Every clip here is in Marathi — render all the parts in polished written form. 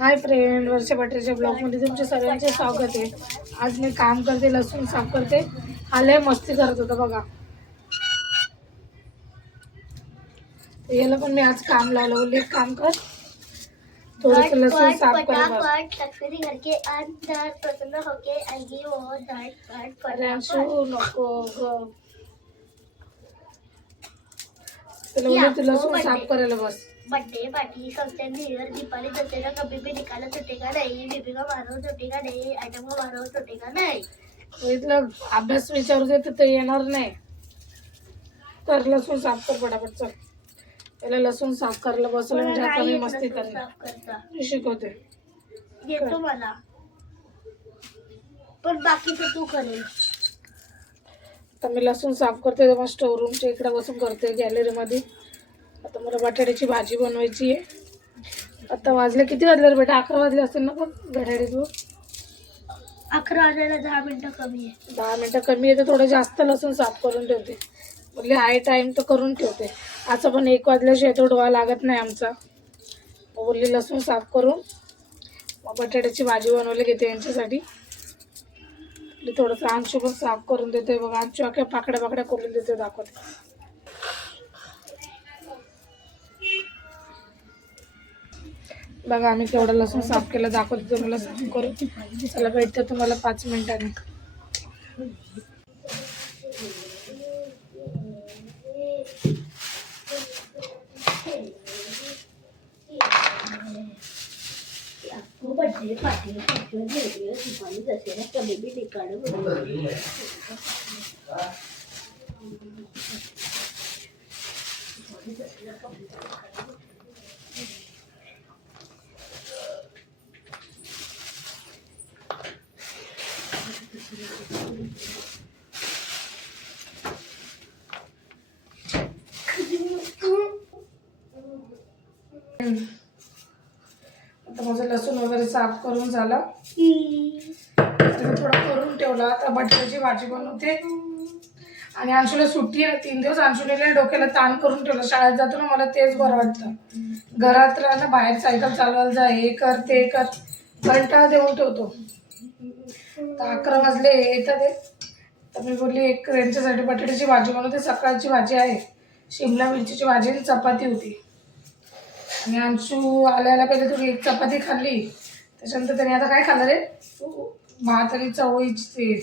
हाय फ्रेंड, वर्षा पाटीलच्या ब्लॉगमध्ये तुमचे सगळ्यांचे स्वागत आहे. आज मी काम करते, लसूण साफ करते. आले मस्ती करत होता बघा. याला पण मी आज काम लावलं, बोलले काम कर, थोडंसं लसूण साफ कर. नको त्याला बोलले तू लसूण साफ करायला बस. Birthday party function new year Deepawali Dussehra कभी भी निकाला छुटेगा नहीं, बेबी का मारो छुटेगा नहीं, आइटम का मारो छुटेगा नहीं. इथलं अभ्यास विचारू दे तर येणार नाही. तर लसूण साफ कर पटापट. चल त्याला लसूण साफ करायला बसवलं म्हणजे आता मी मस्ती करेन, शिकवते. येतो मला, पण बाकीचं तू करेल. आता मी लसूण साफ करते तेव्हा स्टोर रूमच्या इकडे बसून करते गॅलरीमध्ये. आता मला बटाट्याची भाजी बनवायची आहे. आता वाजले किती वाजले रे बेटा? 11 वाजले असतील ना? पण घड्याळी तू 11 वाजायला 10 मिनिटं कमी आहे. 10 मिनिटं कमी आहे तर थोडं जास्त लसूण साफ करून ठेवते. म्हणजे हाय टाईम तर करून ठेवते. असं पण 1 वाजल्याशिवाय तो डोळा लागत नाही आमचा. बोलली लसूण साफ करून मग बटाट्याची भाजी बनवली घेते यांच्यासाठी. थोडंसं अंशू पण साफ करून देते बघा. अंशू अख्या पाकड्या पाकड्या करून देते, दाखवते. बघा आम्ही केवढं लसूण साफ केलं, दाखवते तुम्हाला साफ करून. चला भेटते तुम्हाला 5 मिनिटांनी. बर्थडे पार्टी दीपावली दशहरा कभी भी निकालो. आता माझं लसूण वगैरे साफ करून झाला. थोडं करून ठेवला. आता बटाट्याची भाजी बनवते. आणि अंशूला सुट्टी आहे 3 दिवस. अंशूला डोक्याला ताण करून ठेवलं. शाळेत जातो ना, मला तेच बरं वाटतं. घरात राहा ना, बाहेर सायकल चालवायला जा, हे कर ते कर, कंटाळा देऊन ठेवतो. तर 11 वाजले येतात ते. तर मी बोलली एक यांच्यासाठी बटाट्याची भाजी बनवते. सकाळची भाजी आहे, शिमला मिरचीची भाजी आणि चपाती होती. आणि अंशू आल्याला पहिले थोडी 1 चपाती खाल्ली. त्याच्यानंतर त्याने आता काय खाल्लं रे? भात आणि चवळीची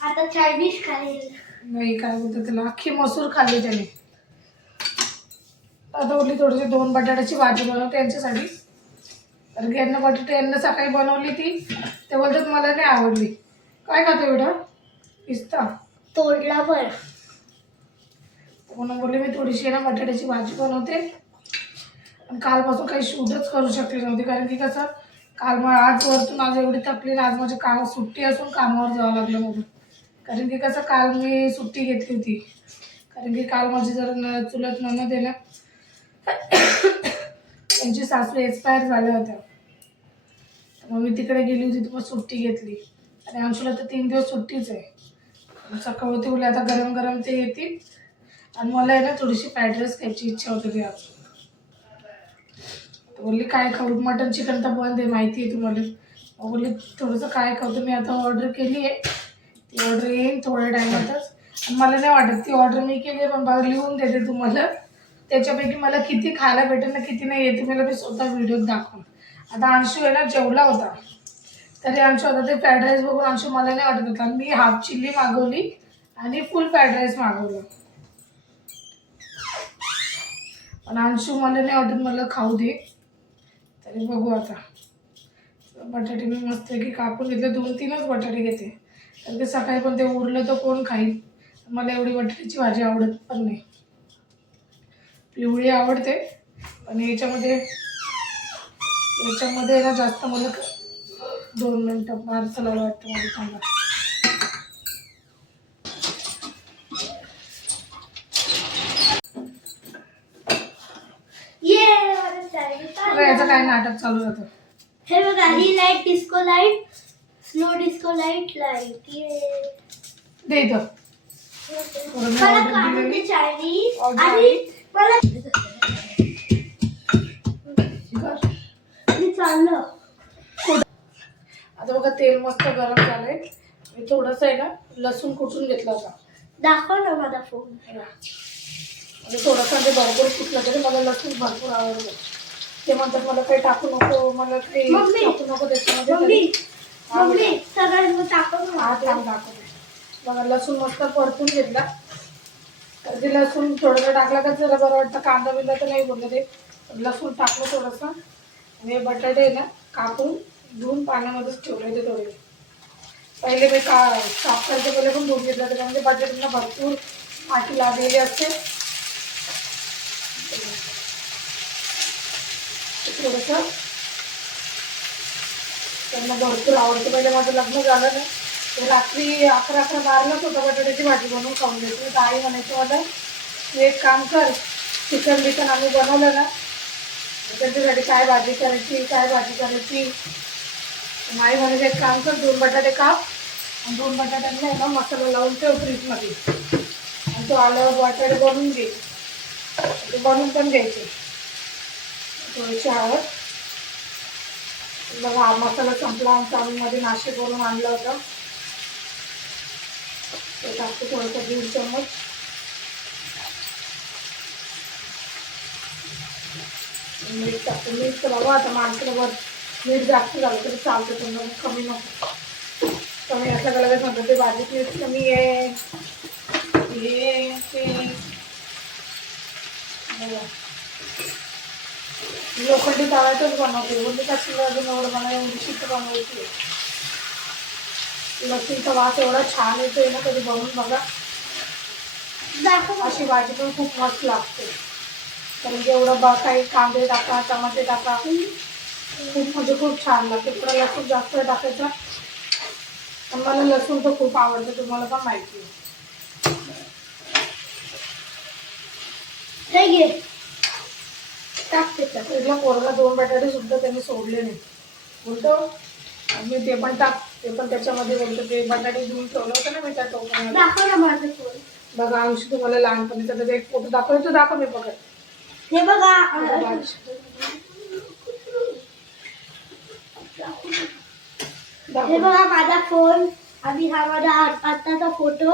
आता चायनीज खाईल. नाही, काय बोलतात त्याला, अख्खी मसूर खाल्ली त्याने. आता बोलली थोडीशी 2 बटाट्याची भाजी बनवते यांच्यासाठी. तर यांना बटाटे यांना सकाळी बनवली ती, ते बोलतात मला नाही आवडली. काय खातो बेटा? पिस्ता तोडला पण. म्हणून बोलली मी थोडीशी ना बटाट्याची भाजी बनवते. आणि कालपासून काही शूटच करू शकले नव्हते, कारण की कसं काल मग आज वरतून आज एवढी थकली ना. आज माझी काम सुट्टी असून कामावर जावं लागलं म्हणून. कारण की कसं काल मी सुट्टी घेतली होती. कारण की काल माझी जरा चुलत नणंद आहे ना, त्यांची सासू एक्सपायर झाल्या होत्या. मग मी तिकडे गेली होती तर मग सुट्टी घेतली. आणि अंशूला तर 3 दिवस सुट्टीच आहे. सकाळ होती बोलले आता गरम गरम ते येतील. आणि मला आहे ना थोडीशी फ्राईड राईस खायची इच्छा होती ती आज. बोलली काय खाऊ? मटन चिकन तर बंद आहे, माहिती आहे तुम्हाला. मग बोलली थोडंसं काय खाऊ? तर मी आता ऑर्डर केली आहे. ती ऑर्डर येईल थोड्या टायमातच. आणि मला नाही वाटत ती ऑर्डर मी केली आहे, पण बघा लिहून देते तुम्हाला. त्याच्यापैकी मला किती खायला भेटेल ना किती नाही येते मला मी स्वतः व्हिडिओत दाखवून. आता अंशू आहे ना जेवला होता, तरी अंशू आता ते फ्राईड राईस बघून अंशू मला नाही वाटत होता. मी हाफ चिल्ली मागवली आणि फुल फ्राईड राईस मागवलं. पण अंशू मला नाही वाटत मला खाऊ दे. तरी बघू आता. बटाटे मी मस्त की कापून घेतले. 2-3च बटाटे घेते, तर ते सकाळी पण ते उरलं तर कोण खाईल. मला एवढी बटाट्याची भाजी आवडत पण नाही. पिवळी आवडते, पण याच्यामध्ये ना जास्त मला 2 मिनटं फार चलायला वाटतं मला. थांबा. याचं काय नाटक चालू राहतं. हे बघा, ही light disco light, snow disco light light. दे इथं. मला काढून दे चायनीज. आणि मला चाललं आता बघा तेल मस्त गरम झालंय. मी थोडंसं आहे ना लसूण कुटून घेतला होता. दाखव ना माझा फोन. म्हणजे थोडंसं म्हणजे भरपूर कुठलं तरी मला लसूण भरपूर आवडतं. ते म्हणतात मला काही टाकू नको, मला काही मम्मी, टाकू नको त्याच्यामध्ये. मम्मी हा, मम्मी सगळ्यांना दाखव ना. हा थांब दाखवते. बघा लसूण मस्त परतून घेतला. तर ते लसूण थोडंसं टाकलं का जरा बरं वाटतं. कांदा बिंदा तर नाही बोललं ते, लसूण टाकलं थोडंसं. आणि बटाटे ना कापून धुवून पाण्यामध्येच ठेवले ते थोडे. पहिले मी साफ करायचे पहिले पण धुवून घेतलं, त्याच्यामध्ये बटाट्यांना भरपूर माती लागलेली असते. थोडंसं त्यांना भरपूर आवडतं. पहिले माझं लग्न झालं ना तर रात्री 11-11 बारलाच होतं बटाट्याची भाजी बनवून खाऊन घ्यायची. तर आई म्हणायचं मला तू एक काम कर, चिकन बिकन आम्ही बनवलं ना त्यांच्यासाठी काय भाजी करायची काय भाजी करायची. आई म्हणायचं एक काम कर, 2 बटाटे काप आणि 2 बटाट्यांना आहे ना मसाला लावून ठेव फ्रीजमध्ये. आणि तो आल्यावर बटाटे बनवून घे. ते बनवून पण घ्यायचे. थोडीशी हळद. बघा हा मसाला संपला. आमच्या आम्हीमध्ये नाशिक करून आणलं होतं ते टाकते. थोडंसं 1.5 चम्मच मीठ टाकते. मीठ तर बाबा आता माणसाला मीठ जास्त झालं तरी चालतं, पण कमी नको. कमी असं का लगेच म्हणतात ते भाजीत मीठ कमी आहे हे ते. लोखंडी तव्यातच बनवते. म्हणजे कशी अजून एवढं मला एवढी शिट्ट बनवायची. लसूणचा वास एवढा छान येतोय ना, कधी बनवून बघा. दाखव. अशी भाजी पण खूप मस्त लागते. कारण की एवढं काही कांदे टाका, टमाटे टाका, खूप म्हणजे खूप छान लागते. थोडा लसूण जास्त टाकायचा. पण मला लसूण तर खूप आवडतं, तुम्हाला पण माहिती आहे. हे घे टाकते. फ्रीजला पोराला 2 बटाटे सुद्धा त्यांनी सोडले नाही. बोलतो मी ते पण टाक, ते पण त्याच्यामध्ये बोलतो. ते बटाटे घेऊन ठेवलं होतं ना मी त्या टोपल्यामध्ये. दाखव ना माझा फोन. बघा अंश तुम्हाला लहानपणीचा त्याचा एक फोटो दाखवतो. दाखव मी बघा. हे बघा. हे बघा माझा फोन. आणि हा माझा आत्ताचा फोटो.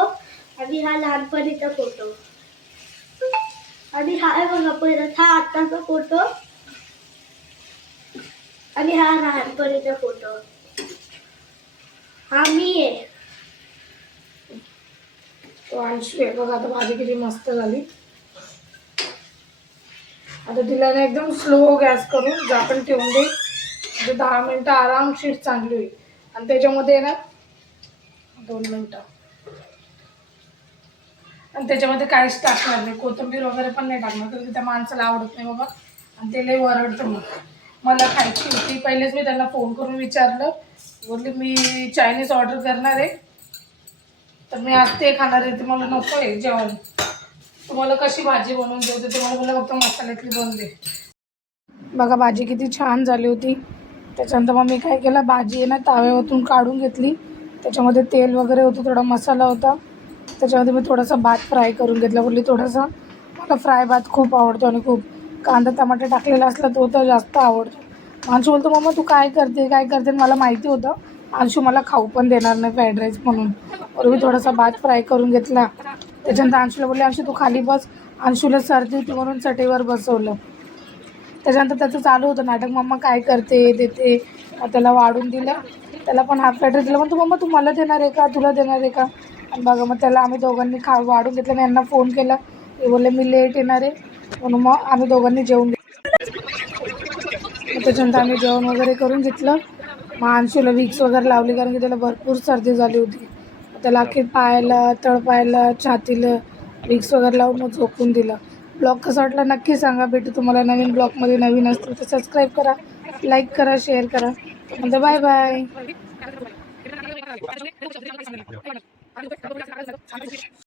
आणि हा लहानपणीचा फोटो. आणि हा आहे बघा परत हा आत्ताचा फोटो. आणि हा लहानपणीचा फोटो. हा मी आहे. तो अंशू आहे बघा. आता भाजी किती मस्त झाली. आता तिला ना एकदम स्लो गॅस करून झाकण ठेवून दे. म्हणजे 10 मिनिटं आरामशीर चांगली होईल. आणि त्याच्यामध्ये ना 2 मिनिटं आणि त्याच्यामध्ये काहीच टाकणार नाही. कोथिंबीर वगैरे पण नाही टाकणार, कारण त्या माणसाला आवडत नाही बाबा. आणि ते लई वरडतं. मग मला खायची होती. पहिलेच मी त्यांना फोन करून विचारलं, बोलले मी चायनीज ऑर्डर करणार आहे, तर मी आज ते खाणार आहे. ते मला नको आहे जेवण. तुम्हाला कशी भाजी बनवून देऊ ते मला फक्त मसाल्यातली बनवून दे. बघा भाजी किती छान झाली होती. त्याच्यानंतर मग मी काय केलं, भाजी आहे ना ताव्यावरून काढून घेतली. त्याच्यामध्ये तेल वगैरे होतं, थोडा मसाला होता. त्याच्यामध्ये मी थोडासा भात फ्राय करून घेतला. बोलली थोडासा मला फ्राय भात खूप आवडतो आणि खूप कांदा टमाटर टाकलेला असला तो तर जास्त आवडतो. अंशू बोलतो मम्मा तू काय करते काय करते. मला माहिती होतं अंशू मला खाऊ पण देणार नाही फ्राईड राईस म्हणून. और मी थोडासा भात फ्राय करून घेतला. त्याच्यानंतर अंशूला बोलले अंशू तू खाली बस. अंशूला सर्दी होती म्हणून चटेवर बसवलं. त्याच्यानंतर त्याचं चालू होतं नाटक, मम्मा काय करते देते. त्याला वाढून दिलं. त्याला पण हाफ फ्राईड राईस दिला. म्हणतो मम्मा तू मला देणार आहे का तुला देणार आहे का. आणि बघा मग त्याला आम्ही दोघांनी वाढून घेतलं. आणि यांना फोन केला, ते बोलले मी लेट येणार आहे म्हणून मग आम्ही दोघांनी जेवून त्याच्यानंतर आम्ही जेवण वगैरे करून घेतलं. मग अंशूला विक्स वगैरे लावली, कारण की त्याला भरपूर सर्दी झाली होती. त्याला अख्खी पायाला तळपायाला छातीला विक्स वगैरे लावून मग झोपून दिलं. ब्लॉग कसा वाटला नक्की सांगा. भेटू तुम्हाला नवीन ब्लॉगमध्ये. नवीन असतील तर सबस्क्राईब करा, लाईक करा, शेअर करा. म्हणजे बाय बाय.